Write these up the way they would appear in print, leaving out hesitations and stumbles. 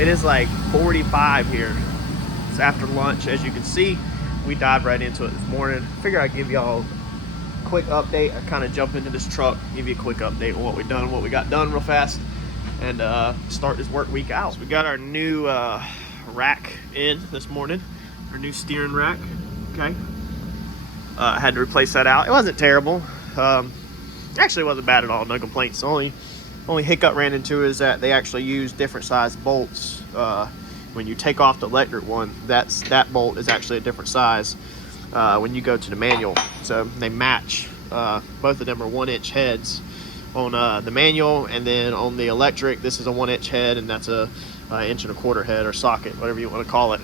It is like 45 here. It's after lunch. As you can see, we dived right into it this morning. Figure I'd give y'all a quick update. I kind of jump into this truck, give you a quick update on what we done, what we got done real fast, and start this work week out. So we got our new rack in this morning, our new steering rack. Okay, I had to replace that out. It wasn't terrible. Actually, it wasn't bad at all. No complaints. The only hiccup ran into is that they actually use different size bolts. When you take off the electric one, that bolt is actually a different size when you go to the manual. So they match. Both of them are 1-inch heads on the manual, and then on the electric, this is a 1-inch head, and that's a 1.25-inch head or socket, whatever you want to call it.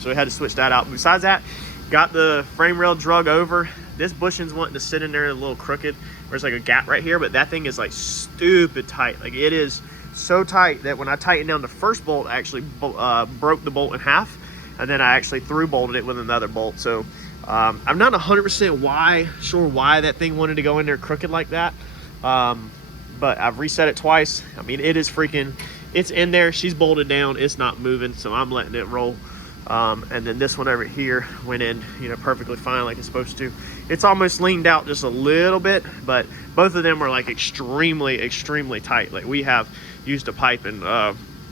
So we had to switch that out. Besides that, got the frame rail drug over. This bushing's wanting to sit in there a little crooked. There's like a gap right here, but that thing is like stupid tight. Like, it is so tight that when I tightened down the first bolt, I actually broke the bolt in half, and then I actually through bolted it with another bolt. So I'm not 100% sure why that thing wanted to go in there crooked like that, but I've reset it twice. I mean, it is freaking, it's in there, she's bolted down, it's not moving, so I'm letting it roll. And then this one over here went in, perfectly fine like it's supposed to. It's almost leaned out just a little bit, but both of them are like extremely tight. Like, we have used a pipe and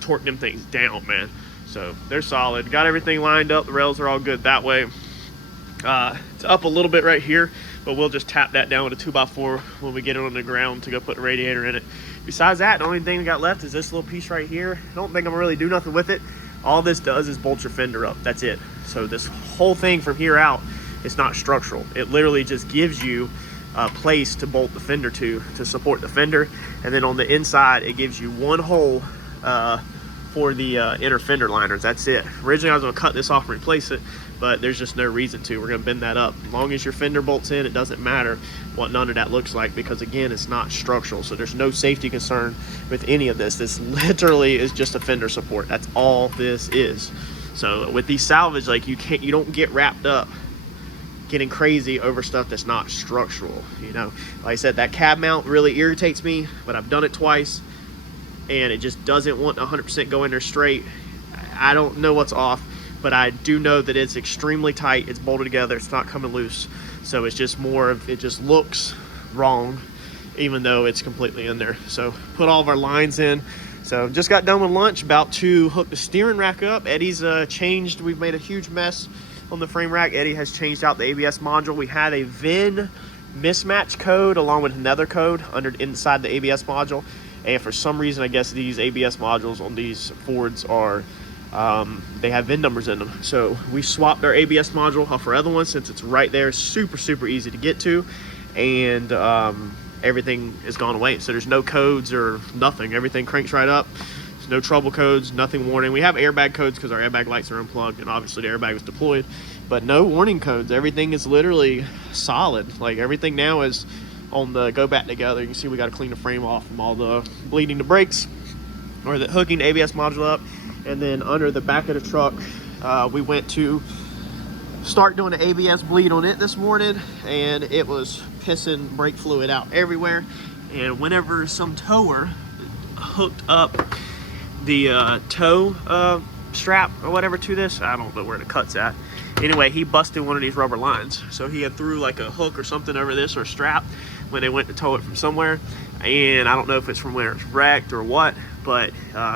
torqued them things down, man. So they're solid. Got everything lined up. The rails are all good that way. It's up a little bit right here, but we'll just tap that down with a 2x4 when we get it on the ground to go put the radiator in it. Besides that, the only thing we got left is this little piece right here. I don't think I'm gonna really do nothing with it. All this does is bolt your fender up. That's it. So this whole thing from here out is not structural. It literally just gives you a place to bolt the fender to support the fender. And then on the inside, it gives you one hole for the inner fender liners. That's it. Originally, I was gonna cut this off and replace it, but there's just no reason to. We're gonna bend that up. As long as your fender bolts in, it doesn't matter what none of that looks like, because again, it's not structural. So there's no safety concern with any of this. This literally is just a fender support. That's all this is. So with these salvage, like, you don't get wrapped up getting crazy over stuff that's not structural. Like I said, that cab mount really irritates me, but I've done it twice and it just doesn't want 100% go in there straight. I don't know what's off, but I do know that it's extremely tight. It's bolted together. It's not coming loose. So it's just more of, it just looks wrong, even though it's completely in there. So put all of our lines in. So just got done with lunch, about to hook the steering rack up. Eddie's changed. We've made a huge mess on the frame rack. Eddie has changed out the ABS module. We had a VIN mismatch code along with another code inside the ABS module. And for some reason, I guess these ABS modules on these Fords are, they have VIN numbers in them. So we swapped our ABS module off our other one, since it's right there, super easy to get to. And everything is gone away. So there's no codes or nothing. Everything cranks right up. There's no trouble codes, nothing warning. We have airbag codes because our airbag lights are unplugged, and obviously the airbag was deployed, but no warning codes. Everything is literally solid. Like, everything now is on the go back together. You can see we got to clean the frame off from all the bleeding the brakes, or the hooking the ABS module up. And then under the back of the truck, we went to start doing the ABS bleed on it this morning, and it was pissing brake fluid out everywhere. And whenever some tower hooked up the tow strap or whatever to this, I don't know where the cut's at. Anyway, he busted one of these rubber lines. So he had threw like a hook or something over this, or a strap, when they went to tow it from somewhere. And I don't know if it's from where it's wrecked or what, but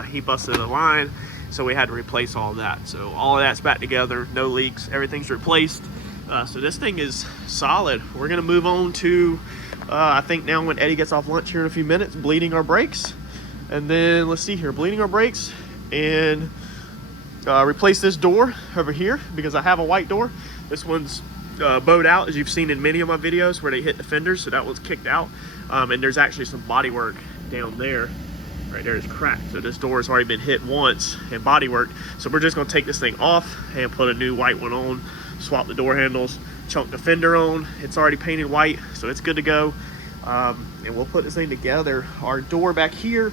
he busted a line. So we had to replace all of that. So all of that's back together, no leaks, everything's replaced. So this thing is solid. We're gonna move on to, I think now when Eddie gets off lunch here in a few minutes, bleeding our brakes. And then let's see here, bleeding our brakes, and replace this door over here, because I have a white door. This one's bowed out, as you've seen in many of my videos where they hit the fenders, so that one's kicked out. And there's actually some body work down there. Right there is cracked. So this door has already been hit once and body work. So we're just gonna take this thing off and put a new white one on, swap the door handles, chunk the fender on. It's already painted white, so it's good to go. And we'll put this thing together. Our door back here,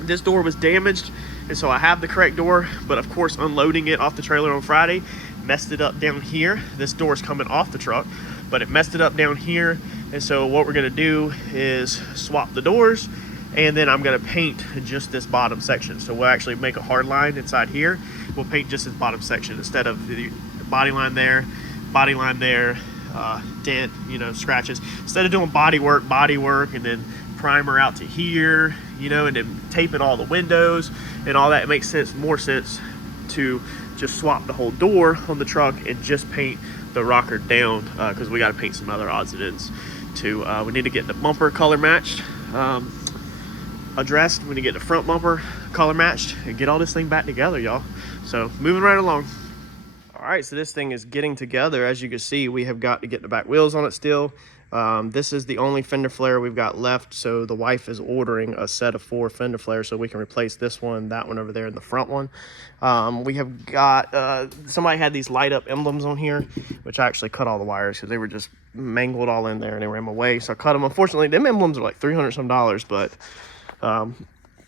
this door was damaged, and so I have the correct door, but of course unloading it off the trailer on Friday messed it up down here. This door's coming off the truck, but it messed it up down here. And so what we're gonna do is swap the doors, And then I'm gonna paint just this bottom section. So we'll actually make a hard line inside here. We'll paint just this bottom section instead of the body line there, dent, you know, scratches. Instead of doing body work, and then primer out to here, you know, and then taping all the windows and all that, it makes more sense to just swap the whole door on the truck and just paint the rocker down, because we got to paint some other odds and ends too. We need to get the bumper color matched, addressed. We need to get the front bumper color matched and get all this thing back together, y'all. So moving right along. All right, so this thing is getting together. As you can see, we have got to get the back wheels on it still. This is the only fender flare we've got left, so the wife is ordering a set of 4 fender flares so we can replace this one, that one over there, and the front one. We have got, somebody had these light up emblems on here, which I actually cut all the wires because they were just mangled all in there and they were in my way, so I cut them. Unfortunately, them emblems are like $300 some, but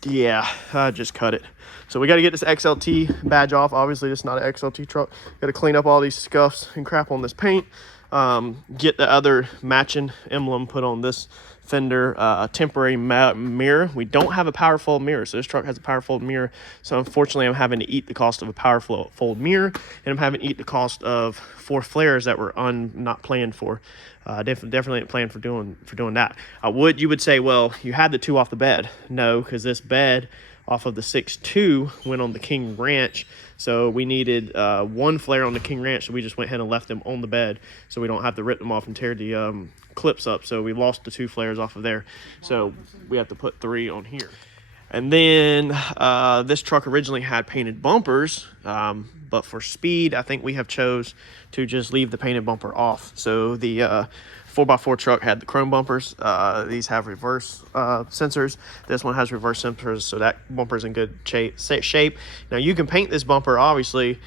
yeah, I just cut it. So we got to get this XLT badge off. Obviously, this is not an XLT truck. Got to clean up all these scuffs and crap on this paint. Get the other matching emblem put on this fender, a temporary mirror. We don't have a power fold mirror, so this truck has a power fold mirror. So unfortunately, I'm having to eat the cost of a power fold mirror, and I'm having to eat the cost of 4 flares that were not planned for. Definitely didn't plan for doing that. You would say, well, you had the 2 off the bed. No, because this bed off of the 6.2 went on the King Ranch, so we needed 1 flare on the King Ranch, so we just went ahead and left them on the bed so we don't have to rip them off and tear the clips up. So we lost the 2 flares off of there, so we have to put 3 on here. And then this truck originally had painted bumpers, but for speed, I think we have chose to just leave the painted bumper off. So the 4x4 truck had the chrome bumpers. These have reverse sensors. This one has reverse sensors, so that bumper's in good shape. Now you can paint this bumper, obviously,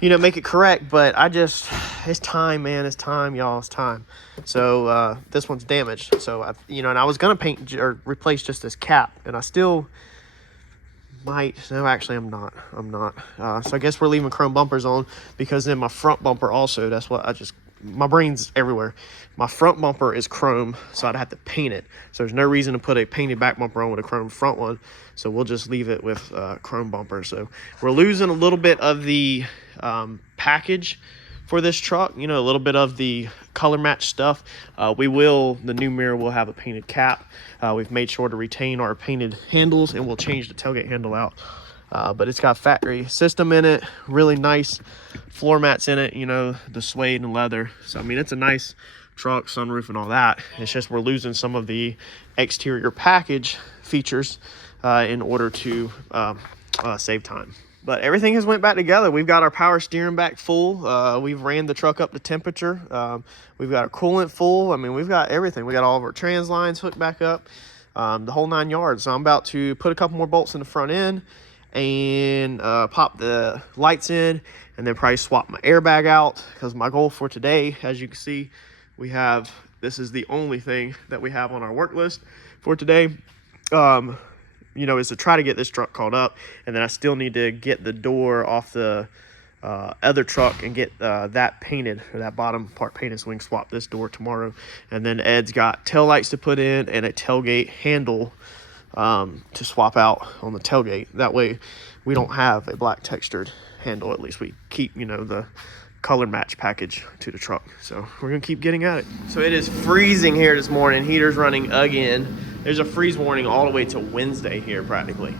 you know, make it correct, but it's time, man. It's time, y'all. It's time. So this one's damaged. So and I was gonna paint or replace just this cap, and I still might. No, actually, I'm not. So I guess we're leaving chrome bumpers on, because then my front bumper also. That's what my brain's everywhere. My front bumper is chrome, so I'd have to paint it. So there's no reason to put a painted back bumper on with a chrome front one. So we'll just leave it with chrome bumper. So we're losing a little bit of the package for this truck, you know, a little bit of the color match stuff. The new mirror will have a painted cap. We've made sure to retain our painted handles, and we'll change the tailgate handle out. But it's got factory system in it, really nice floor mats in it, you know, the suede and leather. So I mean, it's a nice truck, sunroof and all that. It's just we're losing some of the exterior package features in order to save time. But everything has went back together. We've got our power steering back full. We've ran the truck up to temperature. We've got our coolant full. I mean, we've got everything. We got all of our trans lines hooked back up, the whole 9 yards. So I'm about to put a couple more bolts in the front end and pop the lights in, and then probably swap my airbag out, because my goal for today, as you can see, this is the only thing that we have on our work list for today, you know, is to try to get this truck caught up. And then I still need to get the door off the other truck and get that painted, or that bottom part painted, so we can swap this door tomorrow. And then Ed's got tail lights to put in and a tailgate handle to swap out on the tailgate. That way we don't have a black textured handle. At least we keep, you know, the color match package to the truck. So we're gonna keep getting at it. So it is freezing here this morning. Heater's running again. There's a freeze warning all the way to Wednesday here practically,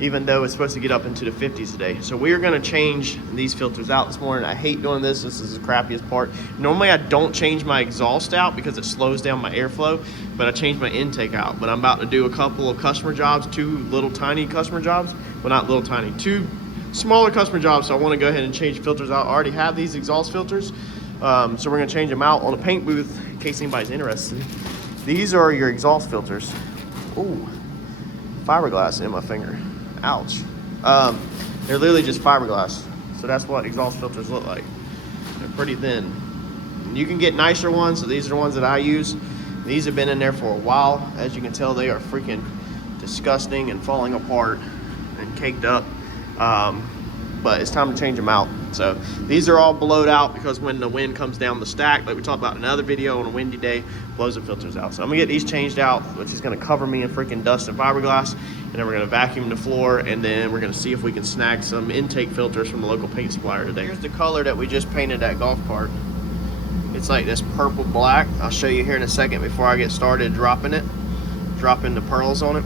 even though it's supposed to get up into the 50s today. So we are gonna change these filters out this morning. I hate doing this. This is the crappiest part. Normally I don't change my exhaust out because it slows down my airflow, but I changed my intake out. But I'm about to do a couple of customer jobs, 2 little tiny customer jobs. Well, not little tiny, 2 smaller customer jobs. So I want to go ahead and change filters out. I already have these exhaust filters, so we're going to change them out on the paint booth in case anybody's interested. These are your exhaust filters. Ooh, fiberglass in my finger. Ouch. They're literally just fiberglass. So that's what exhaust filters look like. They're pretty thin. You can get nicer ones. So these are the ones that I use. These have been in there for a while. As you can tell, they are freaking disgusting and falling apart and caked up. But it's time to change them out. So these are all blowed out because when the wind comes down the stack, like we talked about in another video, on a windy day, blows the filters out. So I'm gonna get these changed out, which is gonna cover me in freaking dust and fiberglass, and then we're gonna vacuum the floor, and then we're gonna see if we can snag some intake filters from a local paint supplier today. Here's the color that we just painted that golf cart. It's like this purple black. I'll show you here in a second before I get started dropping the pearls on it.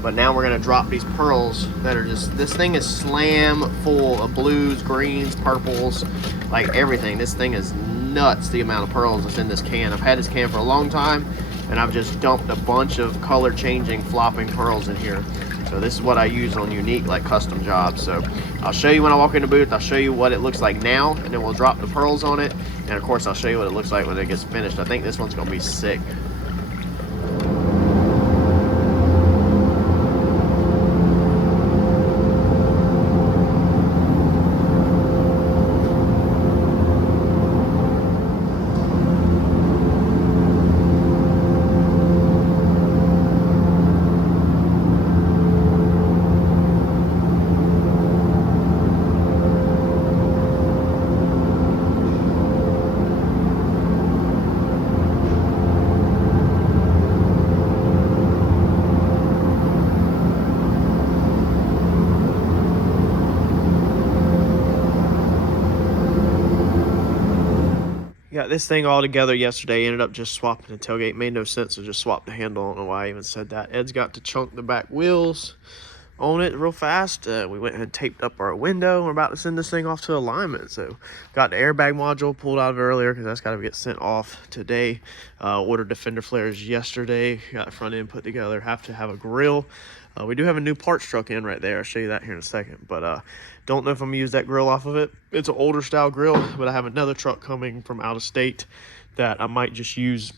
But now we're gonna drop these pearls that are just, this thing is slam full of blues, greens, purples, like everything. This thing is nuts, the amount of pearls that's in this can. I've had this can for a long time, and I've just dumped a bunch of color changing, flopping pearls in here. So this is what I use on unique, like custom jobs. So I'll show you when I walk in the booth. I'll show you what it looks like now, and then we'll drop the pearls on it. And of course, I'll show you what it looks like when it gets finished. I think this one's gonna be sick. Got this thing all together yesterday. Ended up just swapping the tailgate. Made no sense to just swap the handle. I don't know why I even said that. Ed's got to chunk the back wheels on it real fast. We went and taped up our window. We're about to send this thing off to alignment. So got the airbag module pulled out of it earlier because that's got to get sent off today. Ordered the fender flares yesterday. Got the front end put together. Have to have a grill. We do have a new parts truck in right there. I'll show you that here in a second. But don't know if I'm gonna use that grill off of it. It's an older style grill, but I have another truck coming from out of state that I might just use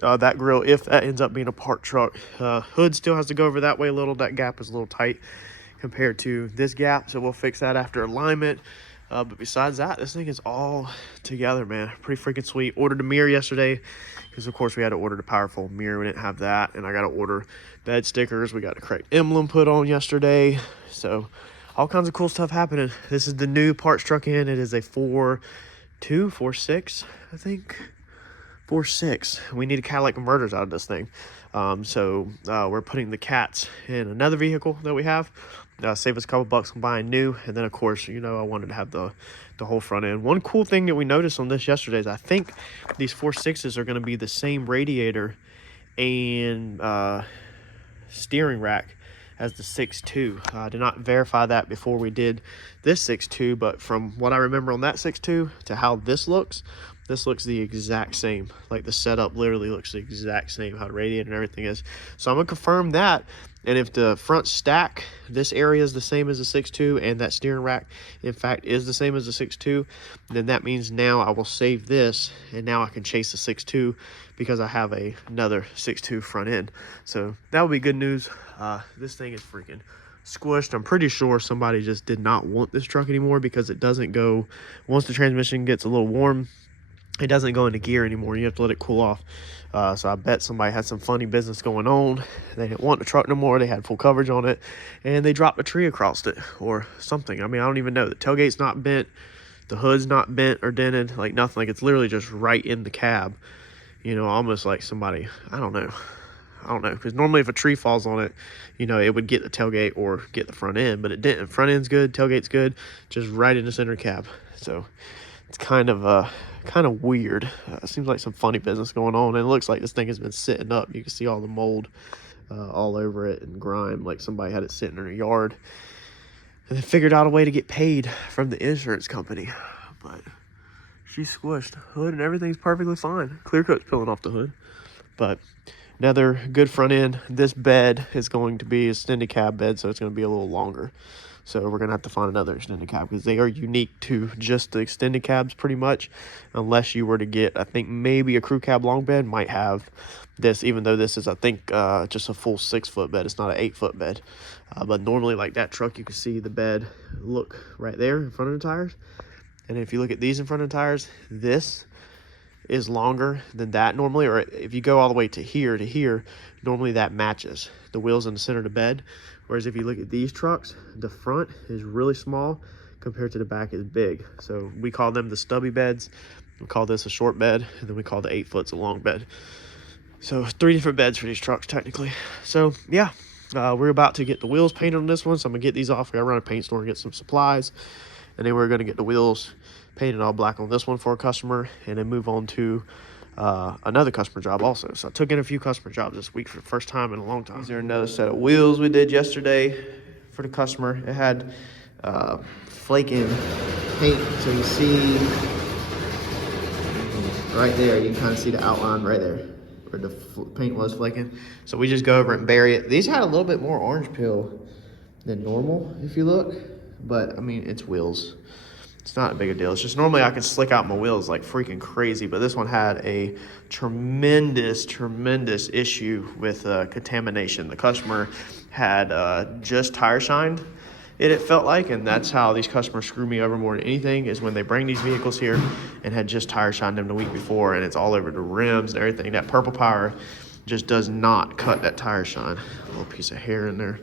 that grill if that ends up being a part truck. Hood still has to go over that way a little. That gap is a little tight compared to this gap, so we'll fix that after alignment. But besides that, this thing is all together, man. Pretty freaking sweet. Ordered a mirror yesterday because of course we had to order the powerful mirror. We didn't have that, and I got to order bed stickers. We got the correct emblem put on yesterday, so all kinds of cool stuff happening. This is the new parts truck in. It is a 4.6, I think. 4.6. We need a Cadillac converters out of this thing. So we're putting the cats in another vehicle that we have. Save us a couple bucks on buying new. And then of course, you know, I wanted to have the whole front end. One cool thing that we noticed on this yesterday is I think these 4.6s are going to be the same radiator and steering rack as the 6.2. I did not verify that before we did this 6.2, but from what I remember on that 6.2 to how this looks the exact same. Like the setup literally looks the exact same, how the radiator and everything is. So I'm gonna confirm that, and if the front stack, this area is the same as the 6.2 and that steering rack in fact is the same as the 6.2, then that means now I will save this and now I can chase the 6.2 because I have another 6.2 front end. So that would be good news. This thing is freaking squished. I'm pretty sure somebody just did not want this truck anymore because it doesn't go, once the transmission gets a little warm, it doesn't go into gear anymore. You have to let it cool off. So I bet somebody had some funny business going on. They didn't want the truck no more. They had full coverage on it, and they dropped a tree across it or something. I mean, I don't even know. The tailgate's not bent. The hood's not bent or dented, like nothing. Like it's literally just right in the cab. You know, almost like somebody, I don't know, because normally if a tree falls on it, you know, it would get the tailgate or get the front end, but it didn't. Front end's good, tailgate's good, just right in the center cab. So it's kind of weird. Seems like some funny business going on, and it looks like this thing has been sitting up. You can see all the mold all over it and grime, like somebody had it sitting in their yard and they figured out a way to get paid from the insurance company. But she's squished. Hood and everything's perfectly fine. Clear coat's peeling off the hood. But another good front end. This bed is going to be a extended cab bed, so it's going to be a little longer. So we're going to have to find another extended cab because they are unique to just the extended cabs pretty much. Unless you were to get, I think maybe a crew cab long bed might have this, even though this is, I think, just a full 6-foot bed. It's not an 8-foot bed. But normally like that truck, you can see the bed look right there in front of the tires. And if you look at these in front of the tires, this is longer than that normally, or if you go all the way to here, normally that matches the wheels in the center of the bed. Whereas if you look at these trucks, the front is really small compared to the back is big. So we call them the stubby beds. We call this a short bed, and then we call the 8 foot's a long bed. So 3 different beds for these trucks technically. So yeah, we're about to get the wheels painted on this one. So I'm gonna get these off. We gotta run a paint store and get some supplies, and then we're gonna get the wheels painted all black on this one for a customer, and then move on to another customer job also. So I took in a few customer jobs this week for the first time in a long time. These are another set of wheels we did yesterday for the customer. It had flaking paint, so you see right there, you can kind of see the outline right there where the paint was flaking. So we just go over and bury it. These had a little bit more orange peel than normal if you look, but I mean, it's wheels. It's not a big a deal. It's just normally I can slick out my wheels like freaking crazy, but this one had a tremendous issue with contamination. The customer had just tire shined it felt like, and that's how these customers screw me over more than anything, is when they bring these vehicles here and had just tire shined them the week before, and it's all over the rims and everything. That purple power just does not cut that tire shine. A little piece of hair in there.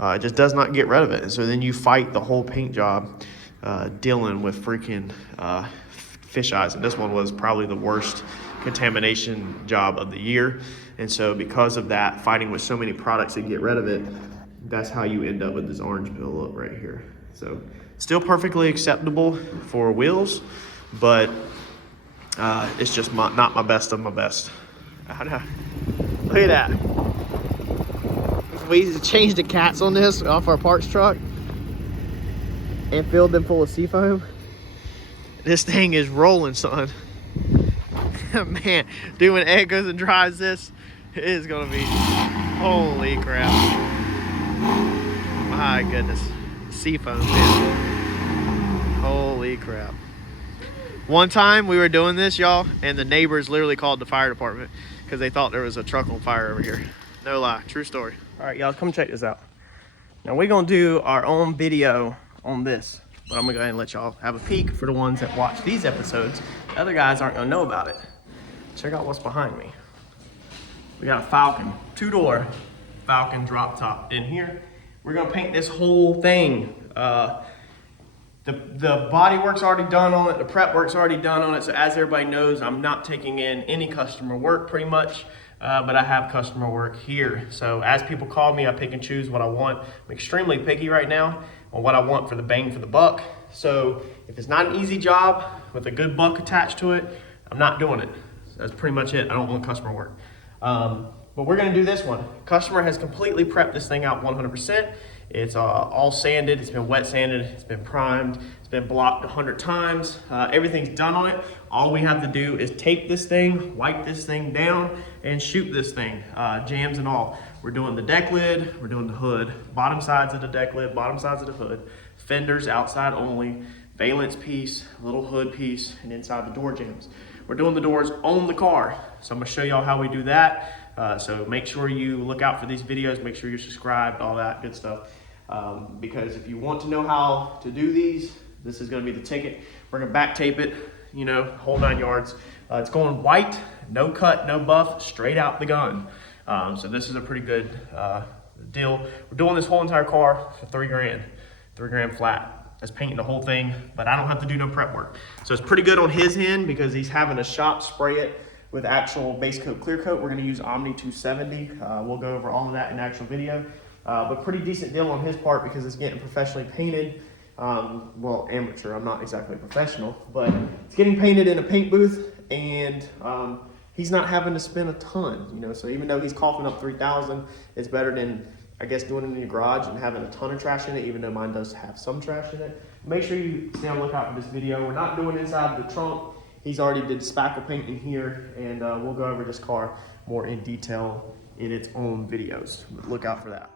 It just does not get rid of it. And so then you fight the whole paint job dealing with freaking fish eyes. And this one was probably the worst contamination job of the year. And so because of that, fighting with so many products to get rid of it, that's how you end up with this orange peel look right here. So still perfectly acceptable for wheels, but it's just not my best of my best. Look at that. We changed the cats on this off our parts truck and filled them full of seafoam. This thing is rolling, son. Man, dude, when Ed goes and drives this, it is gonna be, holy crap. My goodness. Seafoam, man. Holy crap. One time we were doing this, y'all, and the neighbors literally called the fire department because they thought there was a truck on fire over here. No lie, true story. All right, y'all, come check this out. Now we're gonna do our own video on this, but I'm gonna go ahead and let y'all have a peek for the ones that watch these episodes. The other guys aren't gonna know about it. Check out what's behind me. We got a Falcon, 2-door Falcon drop top in here. We're gonna paint this whole thing. The body work's already done on it, the prep work's already done on it, so as everybody knows, I'm not taking in any customer work pretty much, but I have customer work here. So as people call me, I pick and choose what I want. I'm extremely picky right now on what I want for the bang for the buck. So if it's not an easy job with a good buck attached to it, I'm not doing it. That's pretty much it. I don't want customer work. But we're gonna do this one. Customer has completely prepped this thing out 100%. It's all sanded, it's been wet sanded, it's been primed, it's been blocked 100 times. Everything's done on it. All we have to do is tape this thing, wipe this thing down, and shoot this thing, jams and all. We're doing the deck lid, we're doing the hood, bottom sides of the deck lid, bottom sides of the hood, fenders outside only, valence piece, little hood piece, and inside the door jams. We're doing the doors on the car. So I'm gonna show y'all how we do that. So make sure you look out for these videos, make sure you're subscribed, all that good stuff. Because if you want to know how to do these, this is gonna be the ticket. We're gonna back tape it, you know, whole 9 yards. It's going white, no cut, no buff, straight out the gun. So this is a pretty good deal. We're doing this whole entire car for $3 grand, $3 grand flat. That's painting the whole thing, but I don't have to do no prep work. So it's pretty good on his end because he's having a shop spray it with actual base coat, clear coat. We're gonna use Omni 270. We'll go over all of that in actual video. But pretty decent deal on his part because it's getting professionally painted. Well, amateur, I'm not exactly professional, but it's getting painted in a paint booth, and he's not having to spend a ton, you know, so even though he's coughing up $3,000, it's better than, I guess, doing it in your garage and having a ton of trash in it, even though mine does have some trash in it. Make sure you stay on the lookout for this video. We're not doing inside the trunk. He's already did spackle paint in here, and we'll go over this car more in detail in its own videos. Look out for that.